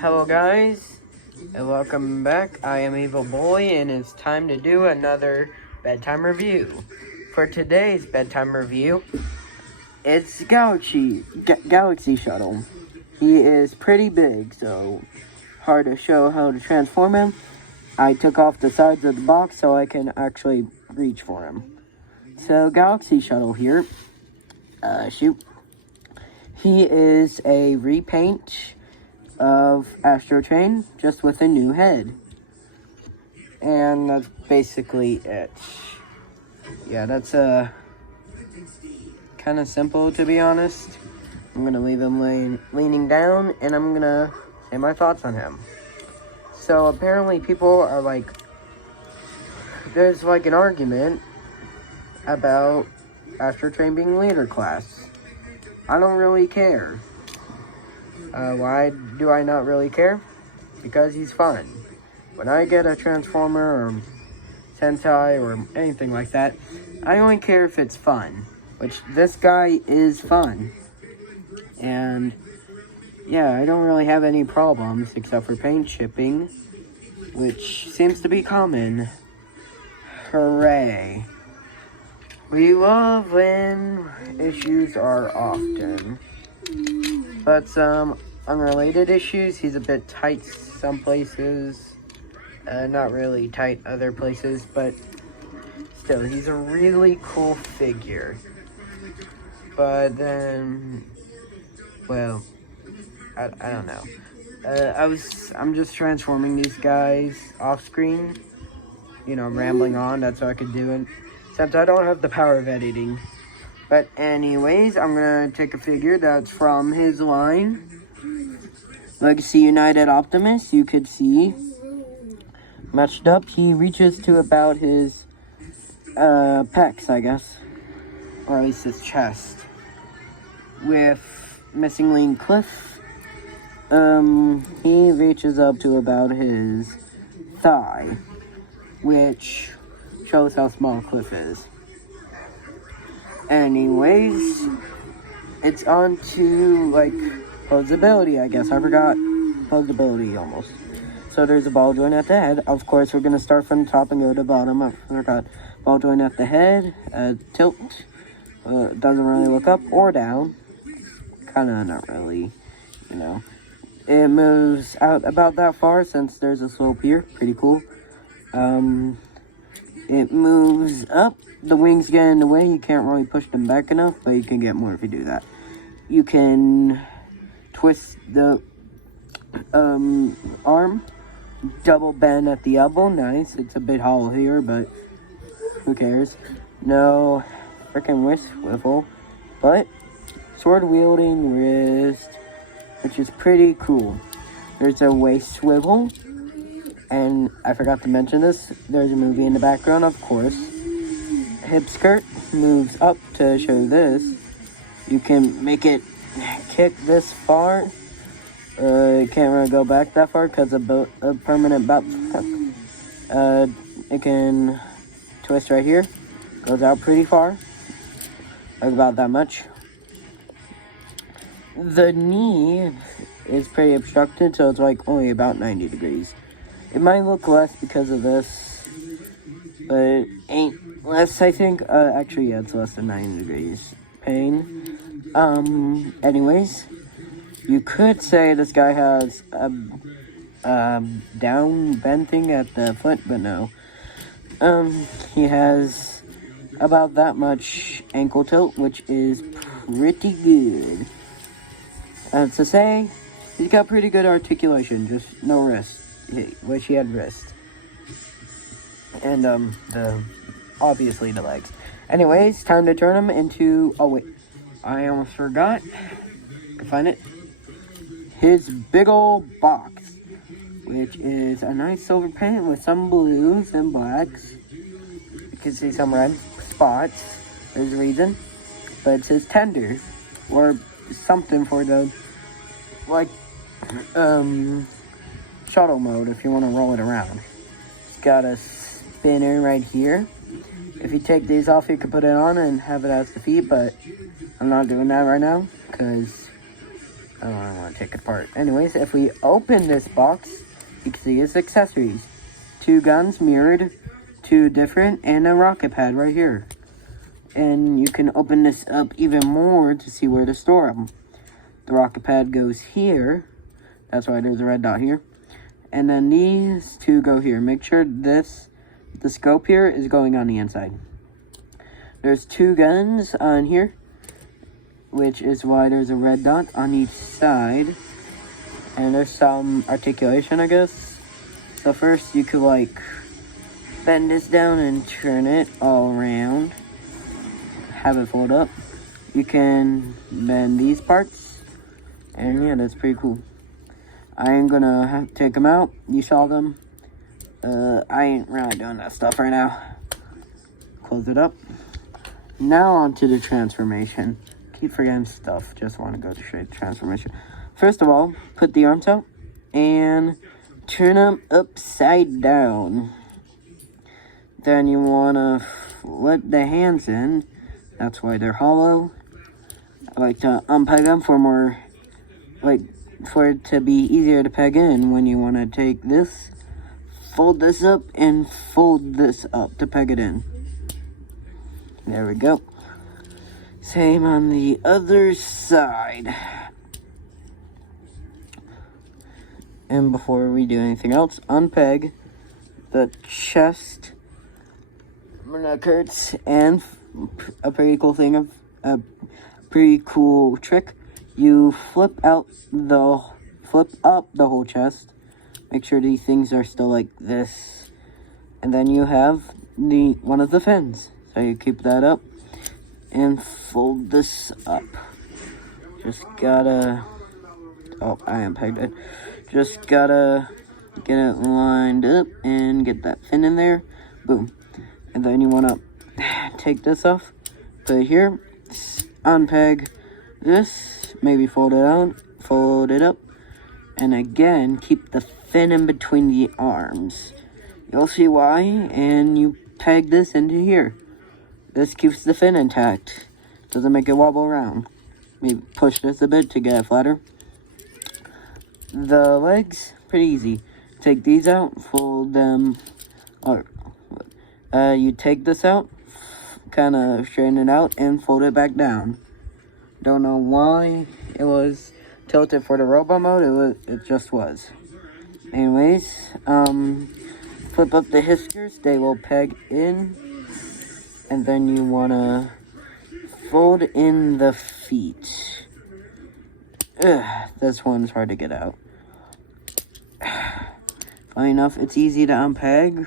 Hello guys, and welcome back. I am Evil Boy, and it's time to do another bedtime review. For today's bedtime review, it's Galaxy Shuttle. He is pretty big, so hard to show how to transform him. I took off the sides of the box so I can actually reach for him. So Galaxy Shuttle here, he is a repaint of Astro Train, just with a new head. And that's basically it. Yeah, that's kind of simple, to be honest. I'm gonna leave him leaning down, and I'm gonna say my thoughts on him. So apparently people are like, there's like an argument about Astro Train being leader class. I don't really care. Why do I not really care? Because he's fun. When I get a Transformer or Sentai or anything like that, I only care if it's fun. Which this guy is fun. And yeah, I don't really have any problems except for paint chipping, which seems to be common. Hooray. We love when issues are often. But some unrelated issues. He's a bit tight some places. Not really tight other places, but still, he's a really cool figure. But then, well, I don't know. I'm just transforming these guys off screen. You know, rambling on, that's what I could do. Except I don't have the power of editing. But anyways, I'm going to take a figure that's from his line. Legacy United Optimus, you could see. Matched up, he reaches to about his pecs, I guess. Or at least his chest. With Missing Link Cliff, he reaches up to about his thigh. Which shows how small Cliff is. Anyways, it's on to, like, posability, I guess. I forgot posability almost. So there's a ball joint at the head. Of course, we're going to start from the top and go to the bottom. I forgot. Ball joint at the head. Tilt. Doesn't really look up or down. Kind of not really, you know. It moves out about that far since there's a slope here. Pretty cool. It moves up. The wings get in the way. You can't really push them back enough, but you can get more if you do that. You can twist the arm. Double bend at the elbow. Nice. It's a bit hollow here, but who cares? No freaking wrist swivel, but sword wielding wrist, which is pretty cool. There's a waist swivel. And I forgot to mention this, there's a movie in the background, of course. Hip skirt moves up to show this. You can make it kick this far. It can't really go back that far because of a permanent belt. It can twist right here. Goes out pretty far. Like about that much. The knee is pretty obstructed, so it's like only about 90 degrees. It might look less because of this, but it ain't less, I think. Actually, yeah, it's less than 90 degrees. Pain. Anyways, you could say this guy has a down bend thing at the foot, but no. He has about that much ankle tilt, which is pretty good. To say, he's got pretty good articulation, just no wrist. Which he had wrist. And, obviously the legs. Anyways, time to turn him into, oh wait, I almost forgot. I can find it. His big old box, which is a nice silver paint with some blues and blacks. You can see some red spots. There's a reason. But it says tender, or something for the, like, shuttle mode if you want to roll it around. It's got a spinner right here. If you take these off, you can put it on and have it as the feet, but I'm not doing that right now because I don't want to take it apart. Anyways, if we open this box, you can see its accessories. 2 guns mirrored, 2 different, and a rocket pad right here. And you can open this up even more to see where to store them. The rocket pad goes here. That's why there's a red dot here. And then these 2 go here. Make sure the scope here is going on the inside. There's 2 guns on here, which is why there's a red dot on each side. And there's some articulation, I guess. So first you could like bend this down and turn it all around. Have it fold up. You can bend these parts. And yeah, that's pretty cool. I am gonna take them out. You saw them. I ain't really doing that stuff right now. Close it up. Now onto the transformation. Keep forgetting stuff. Just want to go straight to transformation. First of all, put the arms out and turn them upside down. Then you want to flip the hands in. That's why they're hollow. I like to unpeg them for it to be easier to peg in when you want to take this, fold this up, and fold this up to peg it in. There we go. Same on the other side. And before we do anything else, unpeg the chest knuckles, and a pretty cool trick. You flip up the whole chest. Make sure these things are still like this, and then you have one of the fins. So you keep that up and fold this up. Just gotta, oh, I unpegged it. Just gotta get it lined up and get that fin in there. Boom. And then you wanna take this off, put it here, unpeg this, maybe fold it out, fold it up, and again, keep the fin in between the arms. You'll see why, and you peg this into here. This keeps the fin intact. Doesn't make it wobble around. Maybe push this a bit to get it flatter. The legs, pretty easy. Take these out, fold them, or you take this out, kind of straighten it out, and fold it back down. Don't know why it was tilted for the robot mode. It just was. Anyways, flip up the whiskers. They will peg in. And then you want to fold in the feet. This one's hard to get out. Funny enough, it's easy to unpeg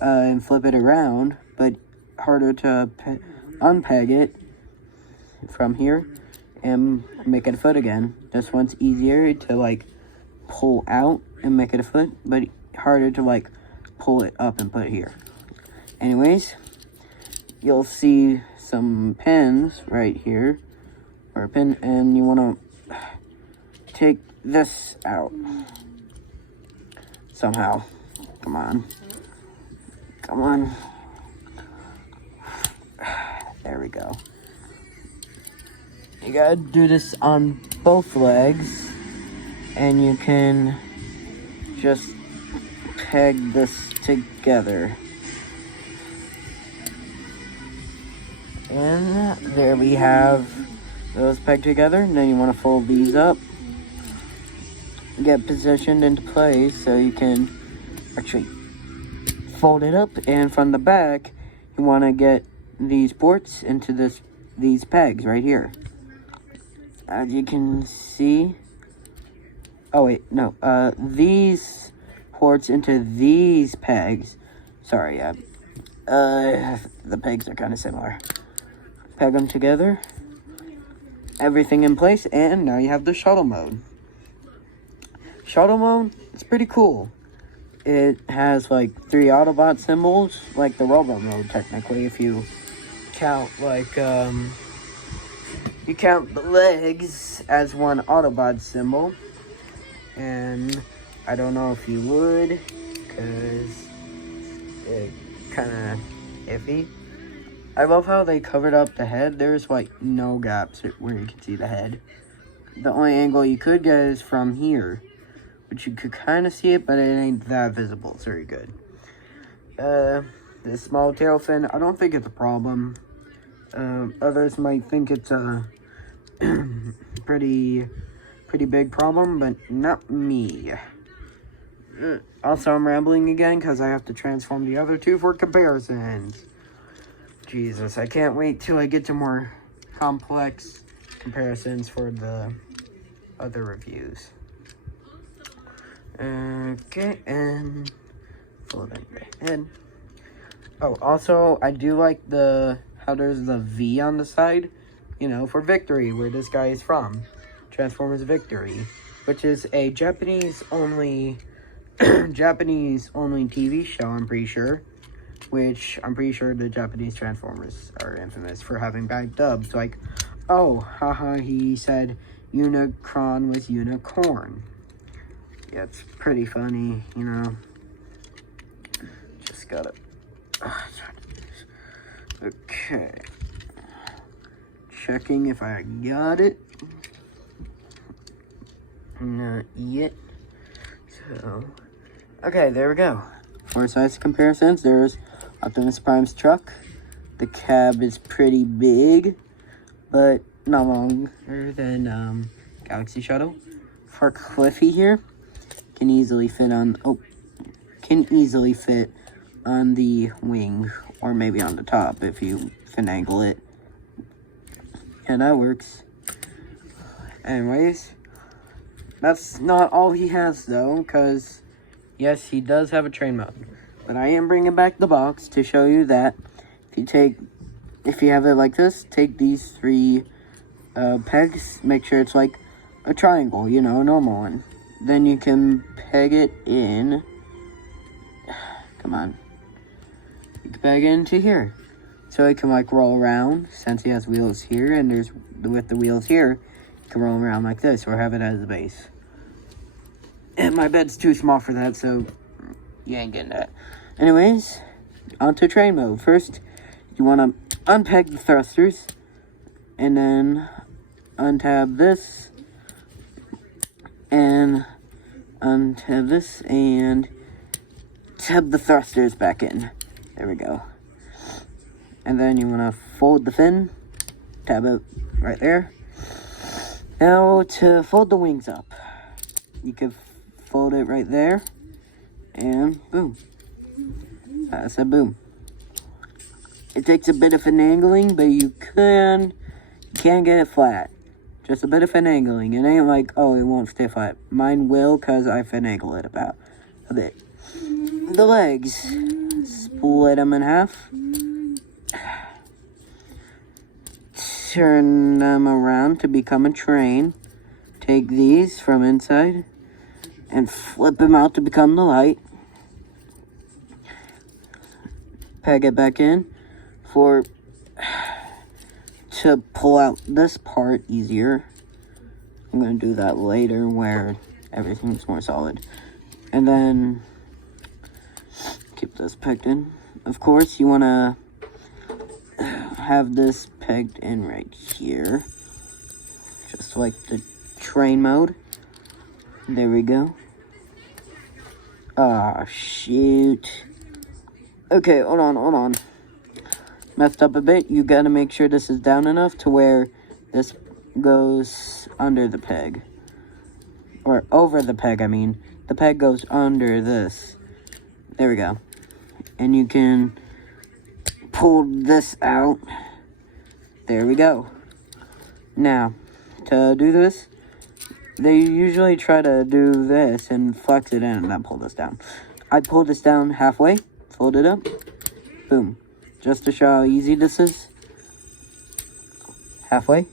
and flip it around, but harder to unpeg it from here and make it a foot again. This one's easier to like pull out and make it a foot, but harder to like pull it up and put it here. Anyways, you'll see some pins right here, or a pin, and you want to take this out somehow. Come on. Come on. There we go. You gotta do this on both legs, and you can just peg this together. And there we have those pegged together. And then you want to fold these up, get positioned into place so you can actually fold it up. And from the back, you want to get these ports into these pegs right here. As you can see, oh wait, no, these ports into these pegs. Sorry, the pegs are kind of similar. Peg them together, everything in place, and now you have the shuttle mode. Shuttle mode, it's pretty cool. It has like 3 Autobot symbols, like the robot mode technically, if you count like, you count the legs as one Autobot symbol, and I don't know if you would, because it's kind of iffy. I love how they covered up the head. There's like no gaps where you can see the head. the only angle you could get is from here, which you could kind of see it, but it ain't that visible. It's very good. This small tail fin, I don't think it's a problem. Others might think it's a pretty big problem, but not me. Also, I'm rambling again because I have to transform the other two for comparisons. Jesus, I can't wait till I get to more complex comparisons for the other reviews. Okay, and folding the head. Oh, also, I do like how there's the V on the side, you know, for Victory, where this guy is from. Transformers Victory, which is a Japanese-only TV show, I'm pretty sure. Which, I'm pretty sure the Japanese Transformers are infamous for having bad dubs. Like, oh, haha, he said Unicron with unicorn. Yeah, it's pretty funny, you know. Just gotta... Okay. Checking if I got it. Not yet. So, okay, there we go. For size comparisons, there's Optimus Prime's truck. The cab is pretty big, but not longer than Galaxy Shuttle. For Cliffy here, can easily fit on the wing, or maybe on the top if you finagle it. Yeah, that works. Anyways, that's not all he has though, because yes, he does have a train mode. But I am bringing back the box to show you that if you have it like this, take these three pegs, make sure it's like a triangle, you know, a normal one. Then you can peg it in, come on, you can peg it into here. So it can like roll around, since he has wheels here, and with the wheels here, you can roll around like this, or have it as a base. And my bed's too small for that, so you ain't getting that. Anyways, onto train mode. First, you want to unpeg the thrusters, and then untab this, and untab this, and tab the thrusters back in. There we go. And then you want to fold the fin, tab it right there. Now to fold the wings up, you can fold it right there, and boom. That's a boom. It takes a bit of finagling, but you can get it flat. Just a bit of finagling. It ain't like, oh, it won't stay flat. Mine will, because I finagle it about a bit. The legs, split them in half. Turn them around to become a train. Take these from inside and flip them out to become the light. Peg it back in to pull out this part easier. I'm going to do that later where everything's more solid. And then keep this pegged in. Of course, you want to have this pegged in right here. Just like the train mode. There we go. Ah, shoot. Okay, hold on. Messed up a bit. You gotta make sure this is down enough to where this goes under the peg. Or over the peg, I mean. The peg goes under this. There we go. And you can pull this out. There we go. Now, to do this, they usually try to do this and flex it in and then pull this down. I pulled this down halfway, fold it up, boom. Just to show how easy this is. Halfway,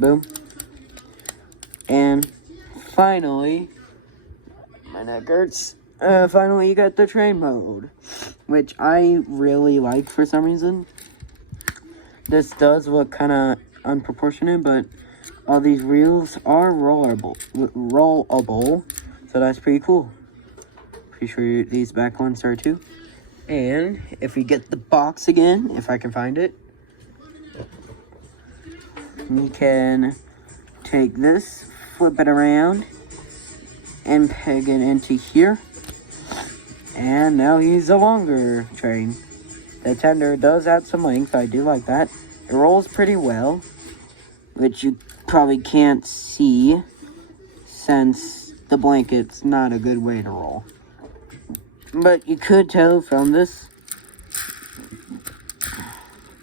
boom. And finally, my neck hurts. Finally you got the train mode, which I really like for some reason. This does look kind of unproportionate, but all these wheels are rollable, so that's pretty cool. Pretty sure these back ones are too. And if we get the box again, if I can find it, we can take this, flip it around, and peg it into here. And now he's a longer train. The tender does add some length, I do like that. It rolls pretty well, which you probably can't see since the blanket's not a good way to roll. But you could tell from this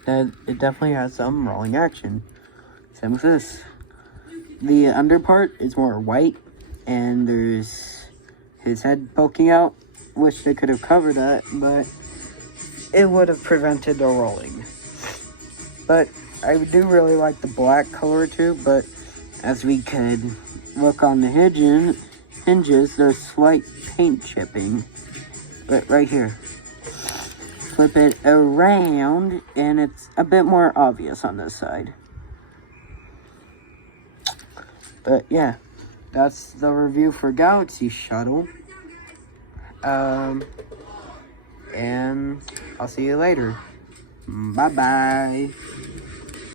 that it definitely has some rolling action. Same with this. The under part is more white, and there's his head poking out. Wish they could have covered that, but it would have prevented the rolling. But I do really like the black color too, but as we could look on the hinges, there's slight paint chipping. But right here, flip it around, and it's a bit more obvious on this side. But yeah, that's the review for Galaxy Shuttle. And I'll see you later. Bye-bye.